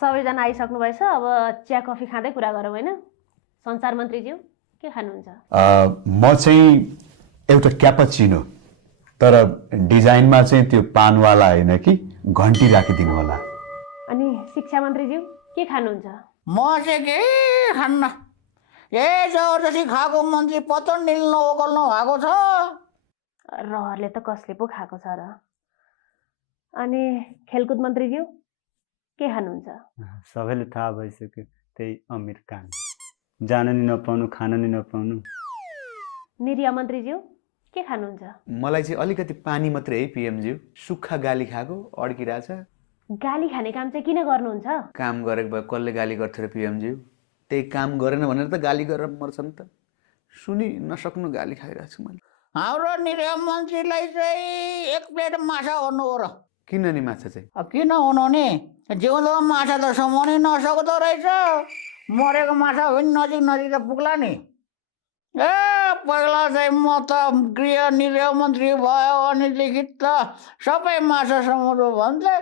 सबैजना आइसक्नु भएछ। अब चिया कफी खाँदै कुरा गरौँ हैन? सञ्चार मन्त्रीज्यू के खानुहुन्छ? म चाहिँ एउटा क्यापचिनो, तर डिजाइनमा चाहिँ त्यो पानवाला हैन कि घन्टी राखिदिनु होला। अनि शिक्षा मन्त्रीज्यू के खानुहुन्छ? म चाहिँ के खान्न, यही जबरजस्ती खाएको मन्त्री पत्तो निल्नु ओगल्नु भएको छ। रहरले त कसले पो खाएको छ र। अनि खेलकुद मन्त्रीज्यू के खानुहुन्छ? सबैले थाहा भइसक्यो, त्यही अमिर खान, जान नि नपाउनु खान नि नपाउनु। निर्या मन्त्रीज्यू के खानुहुन्छ? मलाई चाहिँ अलिकति पानी मात्रै है पिएमज्यू, सुक्खा गाली खाएको अड्किरहेछ। गाली खाने काम चाहिँ किन गर्नुहुन्छ? काम गरेको भए कसले गाली गर्थ्यो र पिएमज्यू? त्यही काम गरेन भनेर त गाली गरेर मर्छन् त। सुनि नसक्नु गाली खाइरहेको छु मैले। हाम्रो निर्या मन्त्रीलाई चाहिँ एक प्लेट माछा हुनु हो र। किन नि माछा चाहिँ? किन हुनु नि, जिउँदो माछा त समाउनै नसक्दो रहेछ। मरेको माछा हो नि नजिक नजिक त पुग्ला नि। ए पहिला चाहिँ म त गृह निर्या मन्त्री भयो भनेदेखि त सबै माछा समाउनु भन्थे,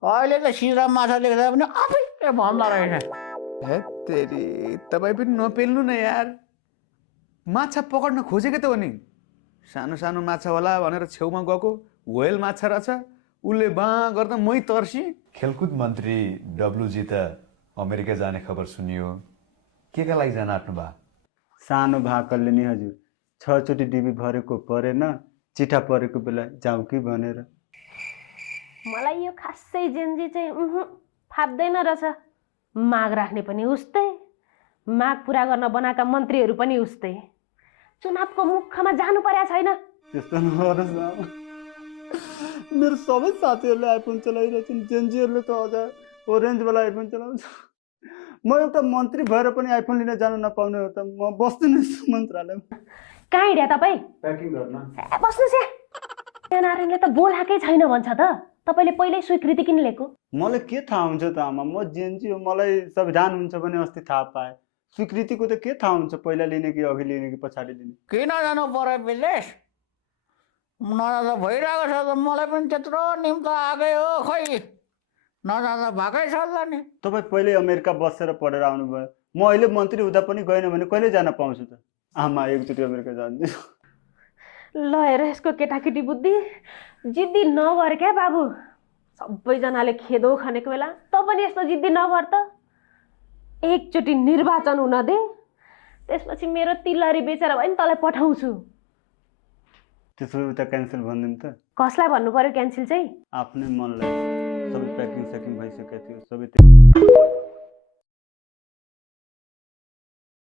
अहिले त सिधा माछा देख्दा पनि अफै भन्दा रहेछ। हे तेरी, तपाईँ पनि नपेल्नु न यार। माछा पकड्न खोजेको त हो नि, सानो सानो माछा होला भनेर छेउमा गएको व्हेल माछा रहेछ, उसले बाँ गर्दा मै तर्सी। खेलकुद मन्त्री डब्लुजी त अमेरिका जाने खबर सुनियो, के का लागि जान आँट्नु भयो? सानो भाकलले नि हजुर 6 चोटि डिबी भरेको परेन, चिठा परेको बेला जाऊ कि भनेर। मलाई यो खासै जेन्जी चाहिँ फाप्दैन रहेछ। माग राख्ने पनि उस्तै, माग पुरा गर्न बनाएका मन्त्रीहरू पनि उस्तै। चुनावको मुखमा जानु परेको छैन। त्यस्तो नगर्नुहोस् न, मेरो सबै साथीहरूले आइफोन चलाइरहेछन्, जेन्जीहरूले त अझ ओरेन्जवाला आइफोन चलाउँछ। म एउटा मन्त्री भएर पनि आइफोन लिन जान नपाउने हो त म बस्दिनँ मन्त्रालयमा। कहाँ हिँड्या तपाईँ? प्याकिङ गर्न। बस्नुहोस् यहाँ। नारायणले त बोलाएकै छैन भन्छ त। तपाईँले पहिल्यै स्वीकृति किन लिएको? मलाई के थाहा हुन्छ त आमा, म जेन्जी हो, मलाई संविधान हुन्छ भने अस्ति थाहा पाएँ। स्वीकृतिको त के थाहा हुन्छ, पहिला लिने कि अघि लिने कि पछाडि लिने? किन जानु पर्यो विदेश? नजाँदा भइरहेको छ त, मलाई पनि त्यत्रो निम्तो आएकै हो, खोइ नजाँदा भएकै छ त नि। तपाईँ पहिले अमेरिका बसेर पढेर आउनुभयो, म अहिले मन्त्री हुँदा पनि गएन भने कहिले जान पाउँछु त? आमा एकचोटि अमेरिका जान्छु। ल हेर यसको केटाकेटी बुद्धि, जिद्दी नगर क्या बाबु। सबैजनाले खेदो खनेको बेला त पनि यस्तो जिद्दी नगर त। एकचोटि निर्वाचन हुन दे, त्यसपछि मेरो तिलहरी बेचेर भए नि तँलाई पठाउँछु। त्यसो भए उता क्यान्सल भनिदिउँ त? कसलाई भन्नु पर्यो क्यान्सल चाहिँ? आफ्नै मनलाई। सबै प्याकिङ सेकिङ भइसकेको थियो, सबै